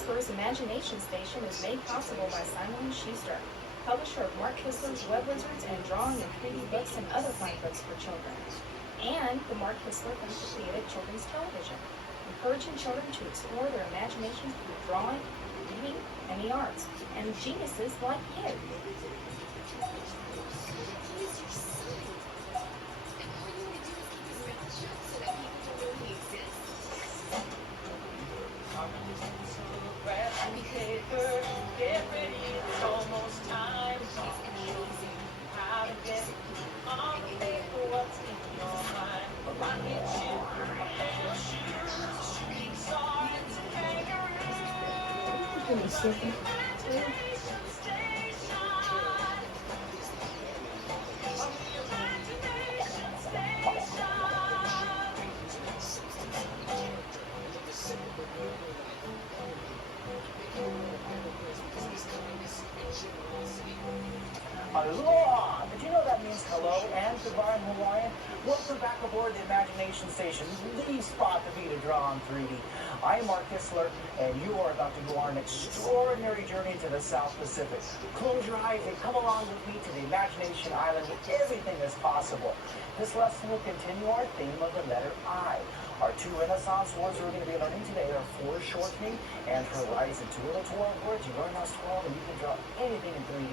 Kistler's Imagination Station is made possible by Simon & Schuster, publisher of Mark Kistler's Web Wizards and Drawing and 3D books and other fine books for children, and the Mark Kistler Fund for Creative Children's Television, encouraging children to explore their imaginations through drawing, reading, and the arts, and geniuses like you. Get ready, it's almost time. Talk easy, how to get on the paper, what's in your mind. Rocket ship, parachutes, shooting stars, and kangaroos. Imagination Station. On the Imagination Aloha! Did you know that means hello and goodbye in Hawaiian? Welcome back aboard the Imagination Station, the spot to be to draw on 3D. I'm Mark Kistler, and you are about to go on an extraordinary journey to the South Pacific. Close your eyes and come along with me to the Imagination Island where everything is possible. This lesson will continue our theme of the letter I. Our two Renaissance words we're going to be learning today are foreshortening and horizon. Two little 12 words. You learn those 12 and you can draw anything in 3D.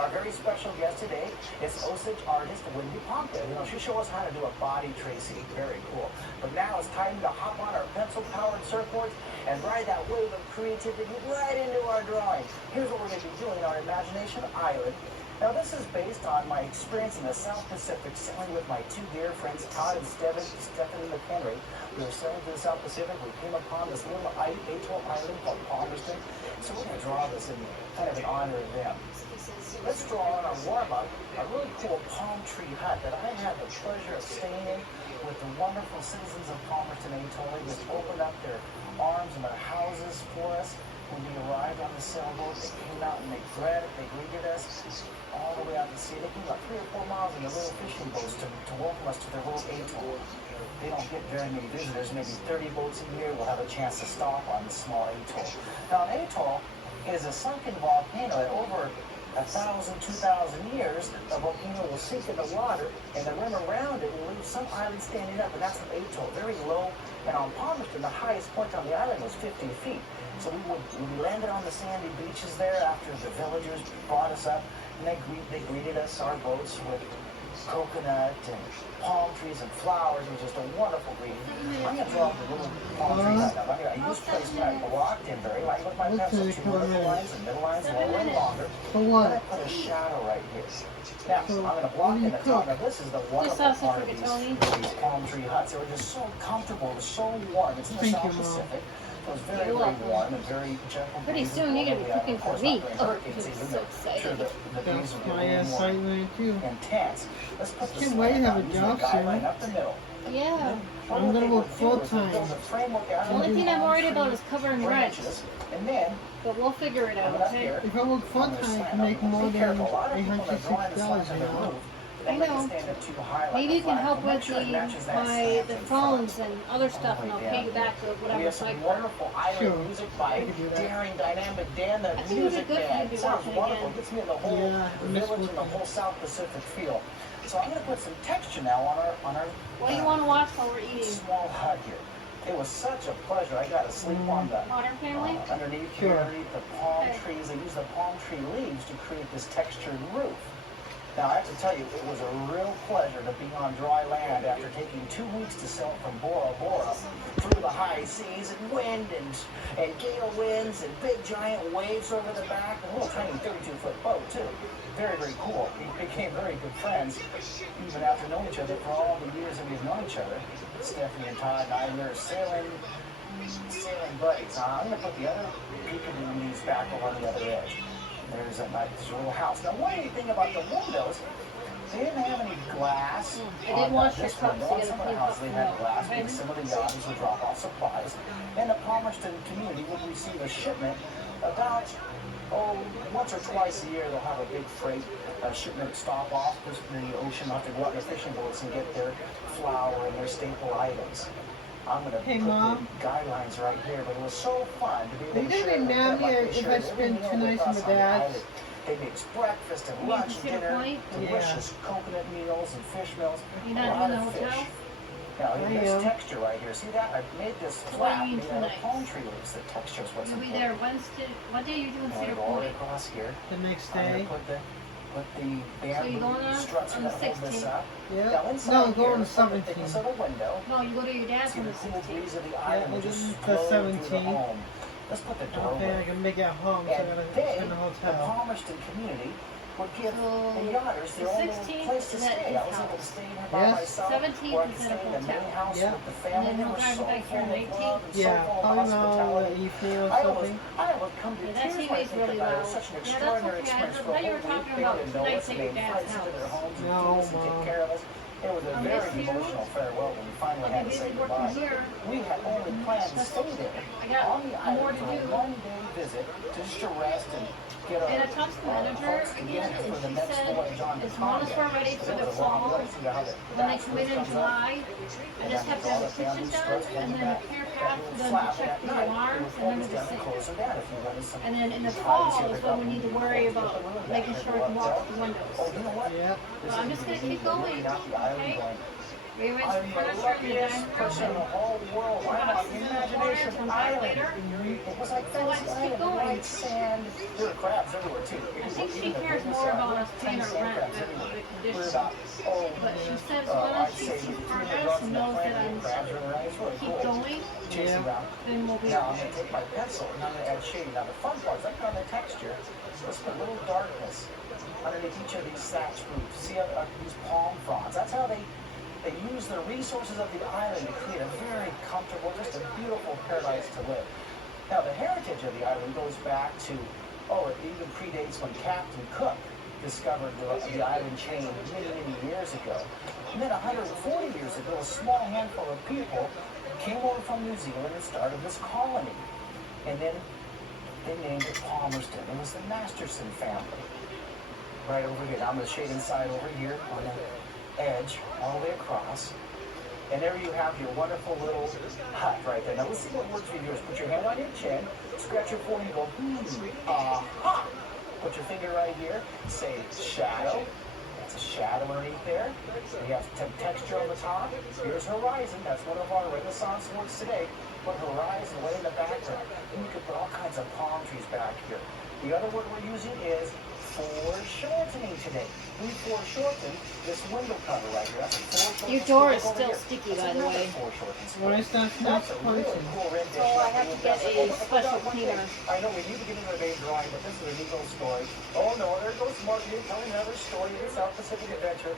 Our very special guest today is Osage artist Wendy Pompey. She'll show us how to do a body tracing. Very cool. But now it's time to hop on our pencil-powered surfboards and ride that wave of creativity right into our drawing. Here's what we're going to be doing on our Imagination Island. Now, this is based on my experience in the South Pacific, sailing with my two dear friends, Todd and Stephanie McHenry. We were sailing to the South Pacific. We came upon this little atoll island called Palmerston. So we're going to draw this in kind of in honor of them. Let's draw on our warm-up a really cool palm tree hut that I had the pleasure of staying in with the wonderful citizens of Palmerston Atoll. They just opened up their arms and their houses for us. When we arrived on the sailboat, they came out and they greeted us all the way out to sea. They came about 3 or 4 miles in their little fishing boats to welcome us to their little atoll. They don't get very many visitors, maybe 30 boats a year will have a chance to stop on this small atoll. Now, an atoll is a sunken volcano that over 1,000, 2,000 years, the volcano will sink in the water, and the rim around it will leave some island standing up, and that's an atoll, very low. And on Palmerston, the highest point on the island was 50 feet. So we landed on the sandy beaches there after the villagers brought us up, and they greeted us, our boats, with coconut and palm trees and flowers. It was just a wonderful greeting. I'm going to draw the little palm trees out now. I use placement I blocked in very light with my pencil, two vertical lines and middle lines, longer and longer. Then I put a shadow right here. Now, I'm going to block in the top. Now, this is the wonderful part of these palm tree huts. They were just so comfortable. It was so warm. It's in the South Pacific. It was very, very warm and very gentle. Pretty soon you're going to be cooking for me. Oh, I'm so excited. The breeze will be a little more intense. Let's put the might have a job soon. right up the middle. Yeah. I'm going to work full-time. The only thing I'm worried about is covering rent. And then, but we'll figure it out, okay? If I work full-time, I can make more than $860 an hour. I know. Maybe you can help with the phones and other stuff, and I'll pay you back for whatever we have it's some like. wonderful island music by Daring Dynamic Dan, the music band. It sounds wonderful. It gets me in the whole village and the whole South Pacific feel. So I'm going to put some texture now on our What do you want to watch while we're eating? small hut here. It was such a pleasure. I got to sleep on the Modern Family? underneath the palm trees. They use the palm tree leaves to create this textured roof. Now, I have to tell you, it was a real pleasure to be on dry land after taking 2 weeks to sail from Bora Bora through the high seas and wind and gale winds and big giant waves over the back, and a little tiny 32-foot boat, too. Very, very cool. We became very good friends, even after knowing each other for all the years that we've known each other. Stephanie and Todd and I, we were sailing buddies. I'm going to put the other people doing these back over on the other edge. There's a nice little house. Now, one neat thing about the windows, they didn't have any glass. I did wash your this cups window. to On get a some of the clean houses, cup they from had milk. glass, because some of the yachts would drop off supplies. And the Palmerston community would receive a shipment about, once or twice a year, they'll have a big freight shipment stop off the ocean. They'll have to go out in their fishing boats and get their flour and their staple items. I'm going to Hey, put Mom. the guidelines right here, but it was so fun to be Are able you to gonna share be with mad them like at they if I shared every spend meal 2 with nights in us my on the dad's? island. They made us breakfast and You lunch and consider dinner, point? delicious coconut meals and fish meals, You're a not lot doing of the fish. hotel? Now, I this am. texture right here, see that? I made this So what do flap you mean made 2 out of nights? palm tree leaves. The texture is what's You'll be important. there Wednesday. What day are you doing I'm Cedar going to go all the way Point? across here. The next I'm going day. to put the So you're bamboo going on struts the that hold this 16th? up. Yeah. Now inside No, here, going to from the thickness 17th. of the window, No, you go to your dad's see on the the cool 16th. breeze of the Yeah, island we'll will just do the flow through the 17th. home. Let's put the door Okay, I away. can make it home, so I And gotta they, spend the the hotel. Palmerston community, would give So, the yachters their the own little 16th place to is at stay. his I was able to house. stay here by Yes. myself, 17th where I is could at a stay in the main hotel. house Yeah. with the And family. then They he'll were drive so you back here full on of 18th. love and so Yeah, full of probably about hospitality. evening or I something. would come to Yeah, that tears TV when I is think really about it. It loud. was such an Yeah, that's extraordinary okay. I experience for a thought you whole were week. talking They about didn't know 2 us, nights at and your they dad's invited us into their house. homes and No, feed us and take Mom. care of us. It was a I very miss you. emotional farewell when we finally I'll had be to say busy working goodbye. here. We had only planned to stay there I got on the more island to for a do. one-day visit, just to rest and get our And I talked to the manager hearts again, together and for the she next said, voyage on to is Montessori Tonga. ready for It the was a long fall? way. See how the When they thatch come in roof comes up? July, I just have to have the kitchen done, and then a clear path for them to check the alarms, and then the sink. And then in the fall is when we need to worry about making sure we can walk through the windows. Oh, you know what? Yeah. So I'm just gonna keep going, okay? Are you ready I'm for the furniture in the luckiest dining person in room? the whole world. I'm on Boxes in the corner Imagination from Island. later? It was like So I just keep going. white sand. There were crabs everywhere too. I think she cares more about us paying our rent than the We're condition. about, But she says I'd once she say sees 300 progress yards and from the knows that planet, I'm crabs are around. It's really keep cool. going, Chasing Yeah. around. then we'll be Now I'm okay. going to take my pencil and I'm going to add shading. Now the fun part is I found the texture. Just a little darkness underneath each of these thatch roofs. See these palm fronds. That's how they use the resources of the island to create a very comfortable, just a beautiful paradise to live. Now the heritage of the island goes back to, it even predates when Captain Cook discovered the island chain many, many years ago. And then 140 years ago, a small handful of people came over from New Zealand and started this colony. And then they named it Palmerston. It was the Masterson family. Right over here. Now I'm going to shade inside over here on the edge, all the way across. And there you have your wonderful little hut right there. Now let's see what works for you. Is put your hand on your chin, scratch your forehead, and go, aha! Put your finger right here, say shadow. That's a shadow underneath there. We have some texture on the top. Here's horizon. That's one of our Renaissance words today. Put horizon way in the background. And you can put all kinds of palm trees back here. The other word we're using is foreshortening today. We foreshorten this window cover right here. That's a foreshortening. Your door is over still here. sticky, That's by the another way. foreshortening Why is that not That's a really pointing? cool rendition. So I have to get a special cleaner. I know we need to get into the main drawing, but this is a neat little story. Oh no, there goes Mark telling another story of the South Pacific Adventure.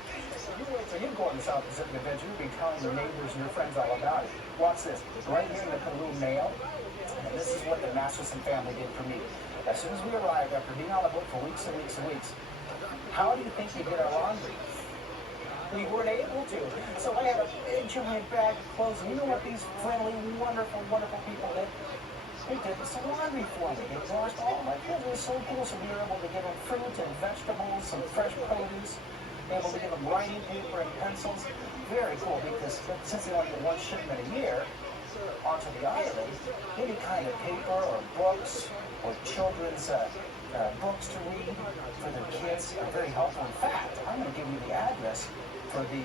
You wait till you go on the South Pacific Adventure, you'll be telling your neighbors and your friends all about it. Watch this. Right here in the little mail, and this is what the Masterson family did for me. As soon as we arrived, after being on the boat for weeks and weeks and weeks, how do you think we did our laundry? We weren't able to. So I had a big giant bag of clothes, and you know what these friendly, wonderful, wonderful people did? They did some laundry for me. They washed all my clothes. It was so cool. So we were able to give them fruit and vegetables, some fresh produce, able to give them writing paper and pencils. Very cool, because since they only get one shipment a year onto the island, any kind of paper or books or children's books to read for their kids are very helpful. In fact, I'm going to give you the address for the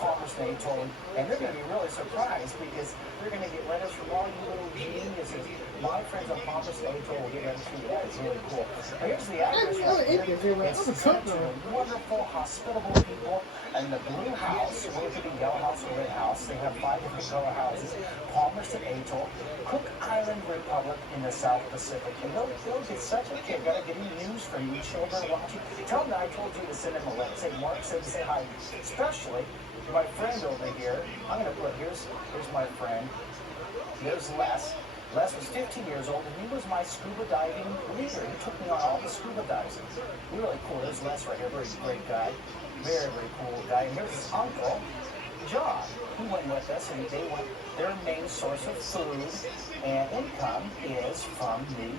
Palmerston Atoll, and they're going to be really surprised because they're going to get letters from all you little geniuses. My friends on Palmerston Atoll will get letters to you. That is really cool. Now, here's the address right here. It's sent to the wonderful, hospitable people and the blue house, or it could be yellow house or red house. They have 5 different color houses. Palmerston Atoll, Cook Island Republic in the South Pacific. And they'll get such a kick out of getting news from you children watching. Tell them that I told you to send them a letter. Say, Mark said to say hi. Especially my friend over here. I'm going to put, here's my friend. There's Les. Les was 15 years old, and he was my scuba diving leader. He took me on all the scuba dives. Really cool. There's Les right here. Very great guy. Very, very cool guy. And here's his uncle, John. He went with us, and their main source of food and income is from the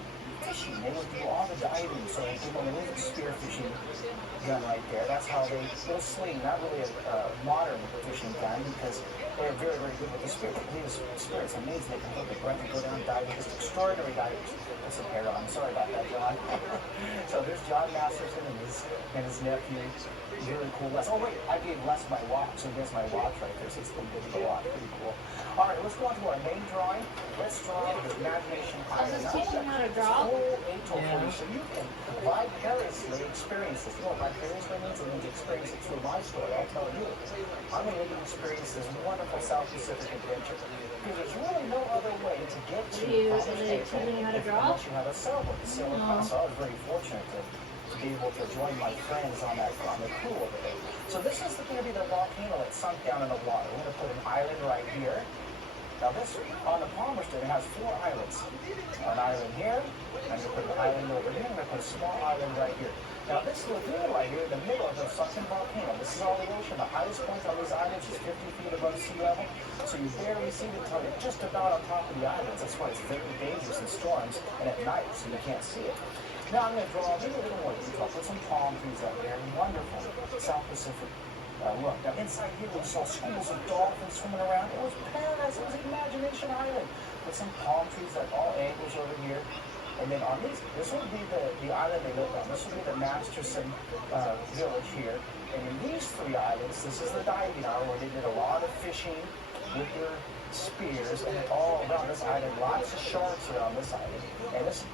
fishing. They would do all the diving. So when they was spear fishing gun right there, that's how they, little sling, not really a modern fishing gun because they're very, very good with the spear. These spears, amazing. They can hold the breath and go down diving. Just extraordinary divers. That's a pair on. Sorry about that, John. So there's John Masterson and his nephew. Really cool. Les. Oh wait, I gave Les my watch. So there's my watch right there. So it's the watch. Pretty cool. All right, let's go on to our main drawing. Let's draw the imagination I was island. just teaching you how to draw. Whole atoll for you, so you can vicariously experience this. You know what vicariously means? It means experience it through my story. I'll tell you. I'm going to let you experience this wonderful South Pacific adventure. Because there's really no other way to get to Are they teaching you how to draw? unless you have a sailboat. The sailor class. So I was very fortunate to be able to join my friends on the crew over there. So this is going to be the volcano that sunk down in the water. We're going to put an island right here. Now this, on the Palmerston, it has 4 islands. An island here, I'm going to put an island over here, I'm going to put a small island right here. Now this lagoon right here in the middle of the sunken volcano, this is all the ocean. The highest point on these islands is 50 feet above sea level, so you barely see it until you're just about on top of the islands. That's why it's very dangerous in storms and at night, so you can't see it. Now I'm going to draw a little more detail, put some palm trees up there, wonderful South Pacific look. Now inside here we saw schools of dolphins swimming around. It was paradise. It was Imagination Island. With some palm trees at all angles over here. And then on this would be the island they lived on. This would be the Masterson village here. And in these 3 islands, this is the diving island where they did a lot of fishing with their spears. And then all around this island, lots of sharks are on this island. And this